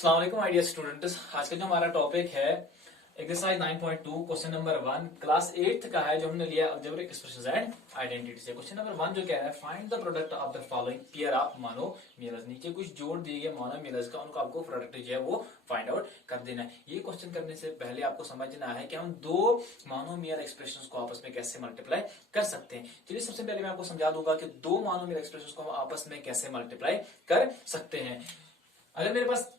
अस्सलाम वालेकुम idea students. आज का जो हमारा टॉपिक है exercise 9.2 question number 1 class 8th का है, जो हमने लिया अलजेब्रिक एक्सप्रेशंस एंड आइडेंटिटी से। क्वेश्चन नंबर 1 जो कह रहा है find the product of the following pair of monomials. नीचे कुछ जोड़ दिए गए मोनोमियल्स का, उनको आपको प्रोडक्ट जो है वो फाइंड आउट कर देना है। ये क्वेश्चन करने से पहले आपको समझना है कि हम दो मोनोमियल एक्सप्रेशंस को आपस में कैसे मल्टीप्लाई कर सकते हैं। चलिए सबसे पहले मैं आपको समझा दूंगा कि दो मोनोमियल एक्सप्रेशंस को हम आपस में कैसे मल्टीप्लाई कर सकते हैं। अगर मेरे पास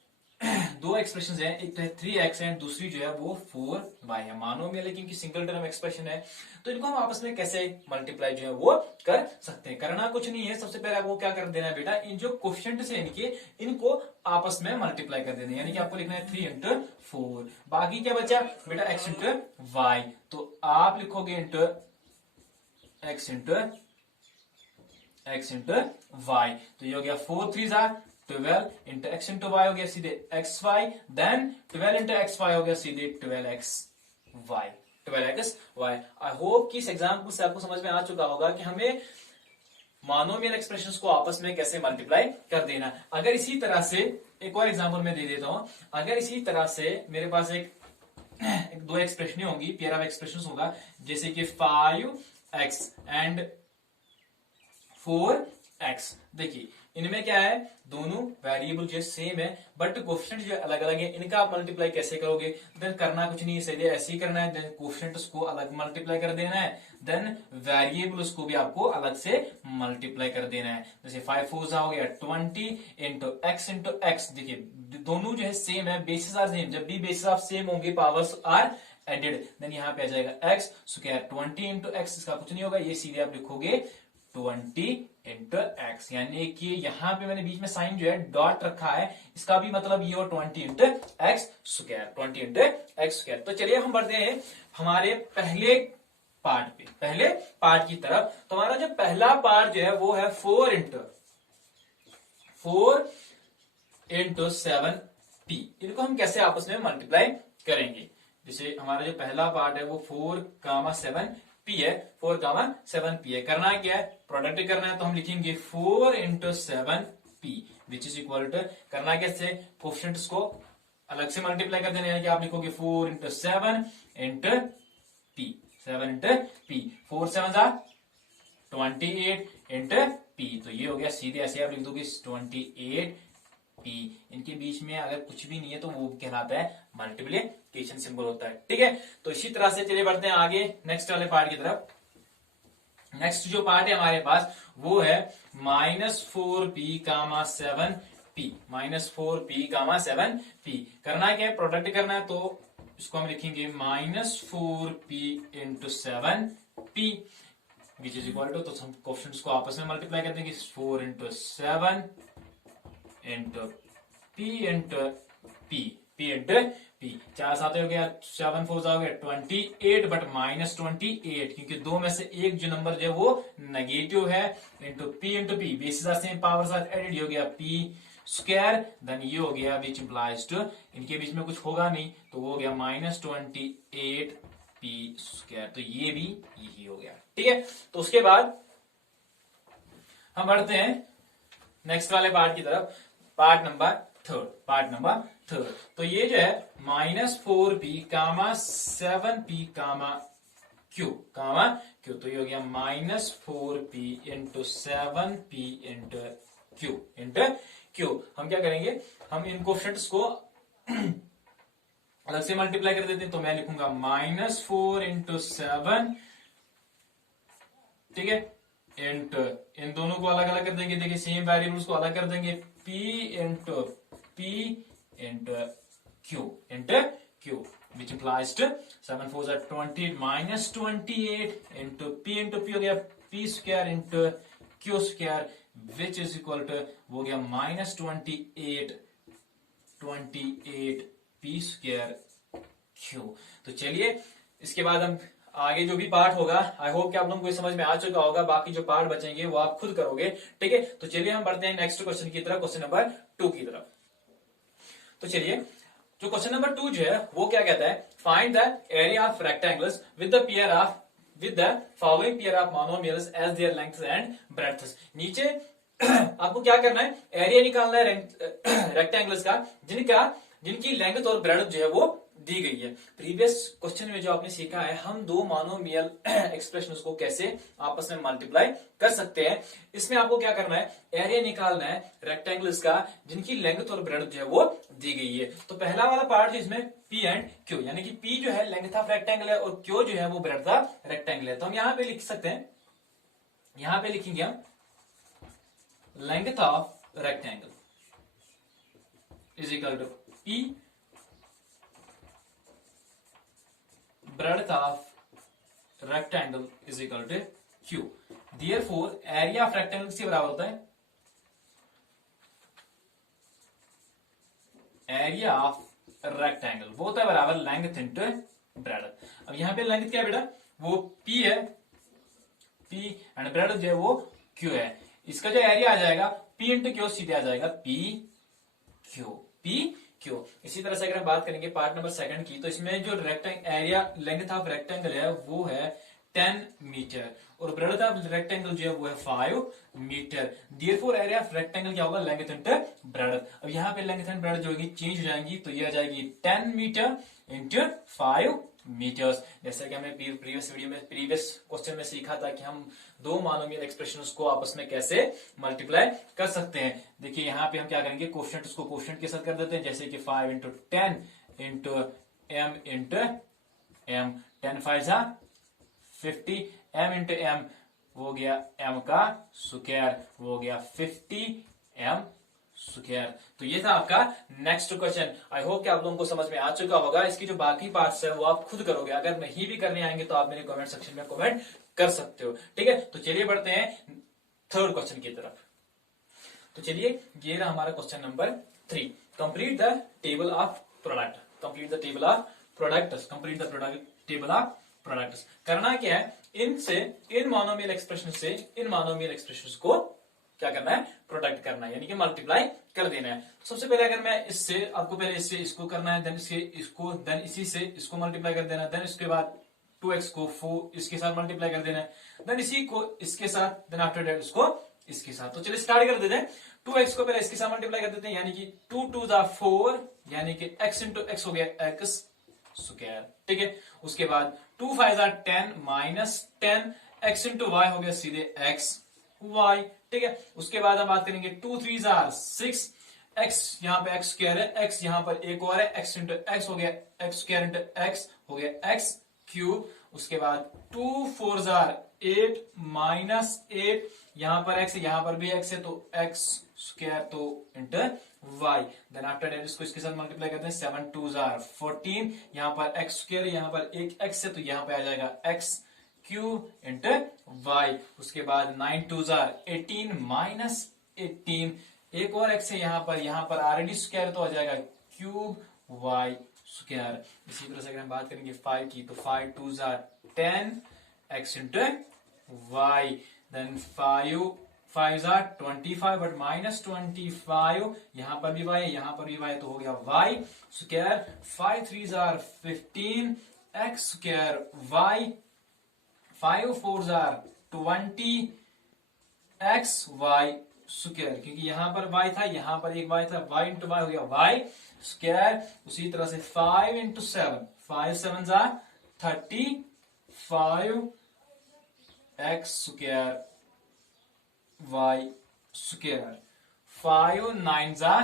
दो एक्सप्रेशन हैं, एक तो है 3x एंड दूसरी जो है वो 4y है, मोनोमियल है क्योंकि सिंगल टर्म एक्सप्रेशन है, तो इनको हम आपस में कैसे मल्टीप्लाई जो है वो कर सकते हैं। करना कुछ नहीं है, सबसे पहले आपको क्या कर देना है बेटा, इन जो कोफिशिएंट है इनके, इनको आपस में मल्टीप्लाई कर देना है। यानी कि आपको लिखना है 3 इंटू 4, बाकी क्या बचा बेटा x इंटू वाई, तो आप लिखोगे इंटू x इंटू वाई, तो ये हो गया 4 3 12 इंटू एक्स इंटू वाई हो गया सीधे X Y, then 12 into X Y हो गया सीधे 12x वाई। आई होप कि इस एग्जाम्पल से आपको समझ में आ चुका होगा कि हमें मोनोमियल एक्सप्रेशंस को आपस में कैसे मल्टीप्लाई कर देना। अगर इसी तरह से एक और एग्जाम्पल मैं दे देता हूं, अगर इसी तरह से मेरे पास एक दो एक्सप्रेशन होंगी, पेयर ऑफ एक्सप्रेशंस होगा, जैसे कि 5x एंड 4x। देखिए इनमें क्या है, दोनों वेरिएबल जो सेम है बट कोफिशिएंट जो अलग अलग है, इनका आप मल्टीप्लाई कैसे करोगे। देन करना कुछ नहीं है, सीधे ऐसे ही करना है, देन कोफिशिएंट्स को अलग मल्टीप्लाई कर देना है, देन वेरिएबल्स को भी आपको अलग से मल्टीप्लाई कर देना है। जैसे 5 4 हो गया 20 इंटू एक्स। देखिए दोनों जो है सेम है, बेसिस आर सेम, जब भी बेसिस ऑफ सेम होंगे पावर्स आर एडेड, देन यहाँ पे आ जाएगा एक्स स्क्वायर 20 इंटू एक्स, इसका कुछ नहीं होगा, ये सीधे आप लिखोगे 20 इंटू एक्स। यानी कि यहाँ पे मैंने बीच में साइन जो है डॉट रखा है, इसका भी मतलब ये हो 20 into x square, 20 into x square. तो चलिए हम बढ़ते हैं हमारे पहले पार्ट की तरफ। तो हमारा जो पहला पार्ट जो है वो है 4 इंटू 7p। इनको हम कैसे आपस में मल्टीप्लाई करेंगे। जैसे हमारा जो पहला पार्ट है वो 4,7p है, 4,7p है। करना क्या है, प्रोडक्ट करना है, तो हम लिखेंगे 4 into 7p which is equal to, करना कैसे, कोफिशिएंट्स को अलग से मल्टीप्लाई कर देना है कि आप लिखोगे 4 into 7 into p, 7 into p, 4 7 28 into p, तो ये हो गया सीधे ऐसे आप लिख दोगे 28p। इनके बीच में अगर कुछ भी नहीं है तो वो कहलाता है मल्टीप्लिकेशन सिंबल होता है, ठीक है। तो इसी तरह से चलिए बढ़ते हैं आगे नेक्स्ट वाले पार्ट की तरफ। नेक्स्ट जो पार्ट है हमारे पास वो है -4p, 7p, -4p, 7p। करना क्या है, प्रोडक्ट करना है, तो इसको हम लिखेंगे -4p into 7p which is equal to, तो हम क्वेश्चंस को आपस में मल्टीप्लाई कर देंगे 4 into 7 into p into p into p, 4 7 हो गया, 7 4 हो गया 28, बट -28 क्योंकि दो में से एक जो नंबर जो है वो नेगेटिव है, into p basis are same powers are added, हो गया p स्क्वायर, देन ये हो गया विच इंप्लाइज टू, इनके बीच में कुछ होगा नहीं तो वो हो गया -28p स्क्वायर, तो ये भी यही हो गया, ठीक है। तो उसके बाद हम बढ़ते हैं नेक्स्ट वाले पार्ट की तरफ, पार्ट नंबर थर्ड। तो ये जो है -4p, 7p, q, तो ये हो गया -4p into 7p into q। हम क्या करेंगे, हम इन कोफिशिएंट्स को अलग से मल्टीप्लाई कर देते हैं, तो मैं लिखूंगा -4 इंटू 7, ठीक है, इंटू इन दोनों को अलग अलग कर देंगे, देखिए सेम वेरिएबल्स को अलग कर देंगे, p into q which implies to 7 4 are 20 -28 into p हो गया p square into q square which is equal to, वो गया -28 p स्क्वायर q। तो चलिए इसके बाद हम आगे जो भी पार्ट होगा, आई होप कि आप लोगों को समझ में आ चुका होगा, बाकी जो पार्ट बचेंगे वो आप खुद करोगे, ठीक है। तो चलिए हम बढ़ते हैं नेक्स्ट क्वेश्चन की तरफ, क्वेश्चन नंबर 2 की तरफ। तो चलिए जो क्वेश्चन नंबर 2 जो है वो क्या कहता है, find the area of rectangles with the following pair of monomials as their lengths and breadths. नीचे आपको क्या करना है, एरिया निकालना है रेक्टेंगल्स का जिनकी लेंथ और ब्रेड्थ जो है वो दी गई है। प्रीवियस क्वेश्चन में जो आपने सीखा है हम दो मोनोमियल एक्सप्रेशंस को कैसे आपस में मल्टीप्लाई कर सकते हैं, इसमें आपको क्या करना है, एरिया निकालना है रेक्टेंगल्स का जिनकी लेंथ और ब्रेड्थ जो है वो दी गई है। तो पहला वाला पार्ट जो इसमें पी एंड क्यू, यानी कि पी जो है लेंथ ऑफ रेक्टेंगल है और क्यू जो है वो ब्रेड्थ ऑफ रेक्टेंगल है। तो हम यहां पे लिख सकते हैं, यहां पे लिखेंगे हम length of rectangle is equal to P breadth of rectangle is equal to q. Therefore, area of rectangle किसके बराबर होता है, एरिया ऑफ रेक्टेंगल वो होता है बराबर लेंथ इंटू ब्रेड्थ। अब यहां पे लेंथ क्या है बेटा, वो p है, p एंड ब्रेड्थ जो है वो q है। इसका जो एरिया आ जाएगा p इंटू क्यू, सीधे आ जाएगा p क्यू। इसी तरह से अगर हम बात करेंगे पार्ट नंबर सेकंड की, तो इसमें जो एरिया लेंथ ऑफ रेक्टेंगल है वो है 10 मीटर और ब्रेड्थ ऑफ रेक्टेंगल जो है वो है 5 metre. Therefore area of rectangle क्या होगा, लेंथ इंटू ब्रेड्थ। अब यहाँ पे लेंथ एंड ब्रेड्थ जो होगी चेंज हो जाएंगी, तो ये आ जाएगी 10 मीटर इंटू 5 मीटर्स। जैसा कि हमने प्रीवियस क्वेश्चन में सीखा था कि हम दो मोनोमियल एक्सप्रेशंस को आपस में कैसे मल्टीप्लाई कर सकते हैं। देखिए यहाँ पे हम क्या करेंगे, कोशेंट उसको कोशेंट के साथ कर देते हैं, जैसे कि 5 into 10 into M into M, 10 5 जा 50, एम इंटू एम वो गया एम का स्क्वायर, वो गया 50 एम स्क्वायर। तो ये था आपका नेक्स्ट क्वेश्चन। आई होप कि आप लोगों को समझ में आ चुका होगा। इसकी जो बाकी पार्ट्स है वो आप खुद करोगे, अगर नहीं भी करने आएंगे तो आप मेरे कमेंट सेक्शन में कमेंट कर सकते हो, ठीक है। तो चलिए बढ़ते हैं थर्ड क्वेश्चन की तरफ। तो चलिए ये रहा हमारा question number 3, complete the table of product, complete the table of products, complete the table of products. करना क्या है, इन मोनोमियल एक्सप्रेशन से इन मोनोमियल एक्सप्रेशन को क्या करना है, प्रोडक्ट करना है, यानी कि मल्टीप्लाई कर देना है। तो सबसे पहले अगर मैं इससे, आपको पहले इससे इसको करना है, देन इससे इसको, देन इसी से इसको मल्टीप्लाई कर देना है, देन इसके बाद 2x को 4 इसके साथ मल्टीप्लाई कर देना है, देन इसी को इसके साथ, देन आफ्टर दैट इसको इसके साथ। तो चलिए स्टार्ट कर देते हैं। 2x को पहले इसके साथ मल्टीप्लाई कर देते हैं, यानी कि 2 2 4, यानी कि x इंटू एक्स हो गया x स्क्वायर, ठीक है। उसके बाद 2 5 10 माइनस 10, x इंटू वाई हो गया सीधे x y, ठीक है। उसके बाद हम बात करेंगे 2 3 6, x यहाँ पे x स्क्वायर है, x यहाँ पर एक और है, x इंटू एक्स हो गया x स्क्वायर इंटू x हो गया x क्यूब। उसके बाद 2 4 8 माइनस 8, यहाँ पर x है, यहाँ पर भी x है, तो x स्क्वायर तो into y। Then after that इसको इसके साथ मल्टीप्लाई करते हैं, 7 2 14, यहाँ पर x स्क्वायर, यहाँ पर एक x है, तो यहाँ पे आ जाएगा x क्यूब इंटू वाई। उसके बाद 9 2 18 माइनस 18, एक और x है यहाँ पर ऑलरेडी स्क्वायर, तो आ जाएगा क्यूब वाई स्क्वायर। इसी तरह से अगर हम बात करेंगे 5 की, तो 5 2 10 x into Y, then 5 5 25 but minus 25, यहाँ पर भी y है, यहाँ पर भी y, तो हो गया y square. 5 3 15 x square y, 5 4 20 x y square, क्योंकि यहां पर y था, यहां पर एक y था, y इंटू वाई हो गया y स्क्वायर। उसी तरह से 5 into 7, 5 7 35 x square y square, 5 9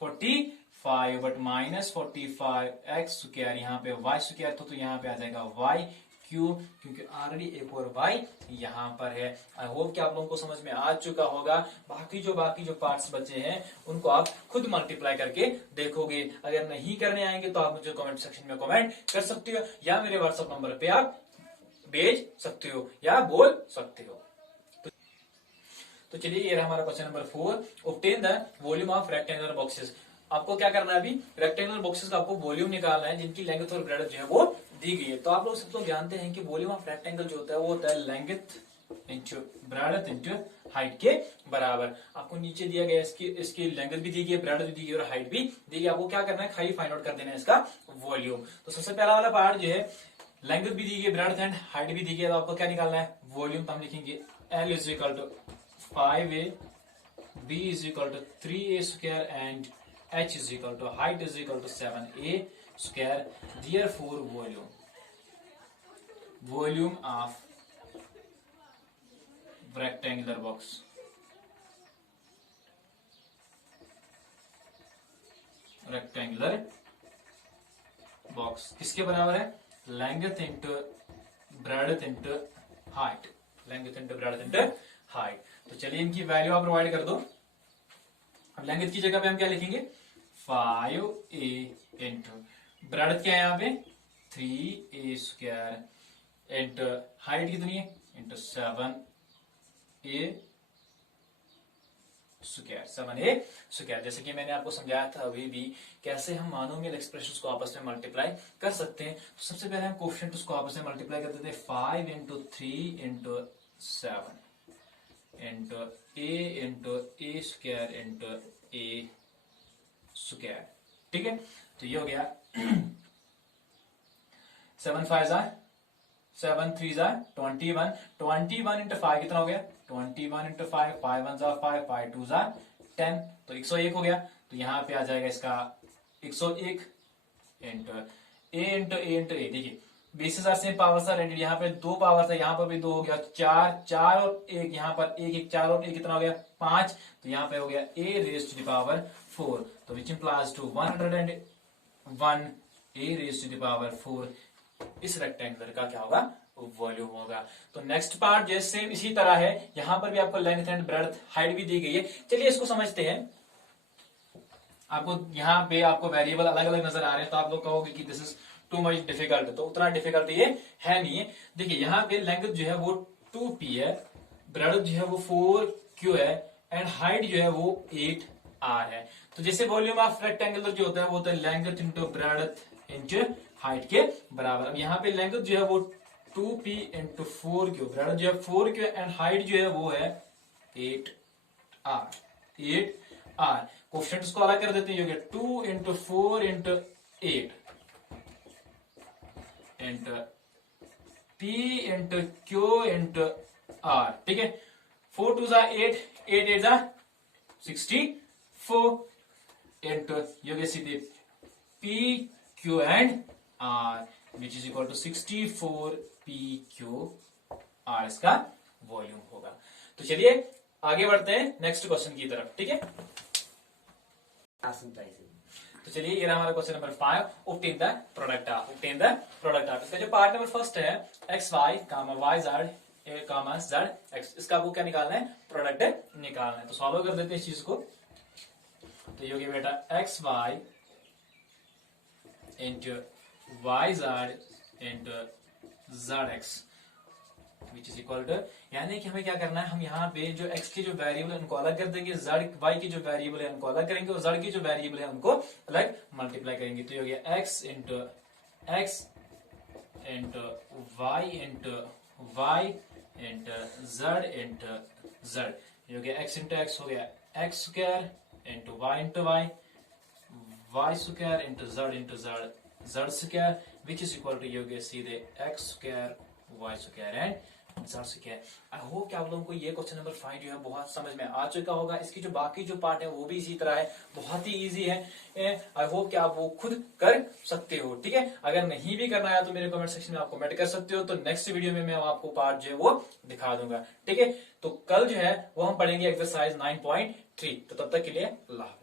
45 but minus 45 x square, यहाँ पे y स्क्वायर तो यहाँ पे आ जाएगा y क्यों, क्योंकि ऑलरेडी एक और y यहाँ पर है। आई होप कि आप लोगों को समझ में आ चुका होगा। बाकी जो पार्ट्स बचे हैं उनको आप खुद मल्टीप्लाई करके देखोगे। अगर नहीं करने आएंगे तो आप मुझे कमेंट सेक्शन में कमेंट कर सकते हो, या मेरे व्हाट्सएप नंबर पे आप भेज सकते हो या बोल सकते हो। तो चलिए ये रहा हमारा question number 4, obtain the volume of rectangular boxes. आपको क्या करना है, अभी रेक्टेंगुलर बॉक्सेस का आपको वॉल्यूम निकालना है जिनकी लेंथ और ब्रेड्थ जो है वो दी गई है। तो आप लोग सब लोग जानते हैं कि वॉल्यूम ऑफ रेक्टेंगल जो होता है वो होता है length into breadth into height के बराबर। आपको नीचे दिया गया इसकी लेंथ भी दी गई है, ब्रेड्थ भी दी गई और हाइट भी दी गई। आपको क्या करना है, खाली फाइंड आउट कर देना है इसका वॉल्यूम। तो सबसे पहला वाला पार्ट जो है, लेंथ भी दी गई, ब्रेड्थ एंड हाइट भी दी गई, तो आपको क्या निकालना है, वॉल्यूम। तो हम लिखेंगे L is equal to 5a, b is equal to 3a square and h is equal to height is equal to 7a square. Therefore volume of rectangular box किसके बराबर है? Length into breadth into height, length into breadth into height. तो चलिए इनकी value आप provide कर दो। अब लेंथ की जगह पे हम क्या लिखेंगे? 5a इंटू ब्रेडथ क्या है यहाँ पे? 3a स्क्वायर इंटू हाइट कितनी है? Into 7a square, 7a square. जैसे कि मैंने आपको समझाया था अभी भी कैसे हम मोनोमियल एक्सप्रेशंस को आपस में मल्टीप्लाई कर सकते हैं। तो सबसे पहले हम कोएफिशिएंट उसको आपस में मल्टीप्लाई कर देते हैं। 5 into 3 into 7 into a square into a square. ठीक है, तो ये हो गया 7 5 7 3 21, 21 इंटू 5 कितना हो गया? 21 इंटू 5, 5 1 5, 5 2 10, तो 101 हो गया। तो यहाँ पे आ जाएगा इसका 101 इंटू a। देखिए bases are same, powers are rended. यहाँ पे 2 पावर्स है, यहाँ पर भी 2 हो गया, 4 और 1, यहाँ पर 1 4 और 1 कितना हो गया? 5। तो यहाँ पे हो गया a raise to the power 4, तो which implies to 101 a raise to the power 4। इस रेक्टेंगुलर का क्या होगा? वॉल्यूम होगा। तो नेक्स्ट पार्ट जैसे सेम इसी तरह है, यहां पर भी आपको लेंथ एंड ब्रेडथ हाइट भी दी गई है। चलिए इसको समझते हैं। आपको यहाँ पे आपको वेरिएबल अलग अलग नजर आ रहे हैं, तो आप लोग कहोगे कि this is too much difficult, तो उतना डिफिकल्ट ये है नहीं है। देखिए यहाँ पे लेंथ जो है वो 2p है, ब्रेडथ जो है वो 4q है एंड हाइट जो है वो 8r है। तो जैसे वॉल्यूम ऑफ रेक्टेंगुलर जो होता है वो होता है length into breadth into height के बराबर। अब यहाँ पे लेंथ जो है वो 2p इंटू 4q, ब्रेडथ जो है 4q एंड हाइट जो है वो है 8r। कोएफिशिएंट्स को अलग कर देते हैं, 2 into 4 into 8 into p into q into r। ठीक है, 4 2 8, 8 8 64 इंटू ये सीधे p q and r which is equal to 64 p q r इसका वॉल्यूम होगा। तो चलिए आगे बढ़ते हैं नेक्स्ट क्वेश्चन की तरफ। ठीक है, तो चलिए ये रहा हमारा question number 5, obtain the product of. इसका जो पार्ट नंबर फर्स्ट है X Y comma Y Z comma Z X, इसका आपको क्या निकालना है? प्रोडक्ट निकालना है। तो सॉल्व कर देते हैं इस चीज को। तो ये हो गया बेटा X Y into Y Z into Z X which is equal to, यानी कि हमें क्या करना है, हम यहाँ पे जो x के जो वेरिएबल है उनको अलग कर देंगे, z y की जो वेरिएबल है उनको अलग करेंगे और z की जो वेरिएबल है उनको अलग मल्टीप्लाई करेंगे। तो ये हो गया x into y into y into z into z। ये हो गया x इंटू x हो गया x square into y square into z square which is equal to ये हो गया सीधे x square y square and z square. I hope कि आप लोगों को ये क्वेश्चन नंबर 5 जो है बहुत समझ में आ चुका होगा। इसकी जो बाकी जो पार्ट है वो भी इसी तरह है, बहुत ही इजी है। आई होप कि आप वो खुद कर सकते हो। ठीक है, अगर नहीं भी करना है तो मेरे कमेंट सेक्शन में आप कमेंट कर सकते हो, तो नेक्स्ट वीडियो में मैं आपको पार्ट जो है वो दिखा दूंगा। ठीक है, तो कल जो है वो हम पढ़ेंगे एक्सरसाइज 9.3। तो तब तक के लिए अल्लाह।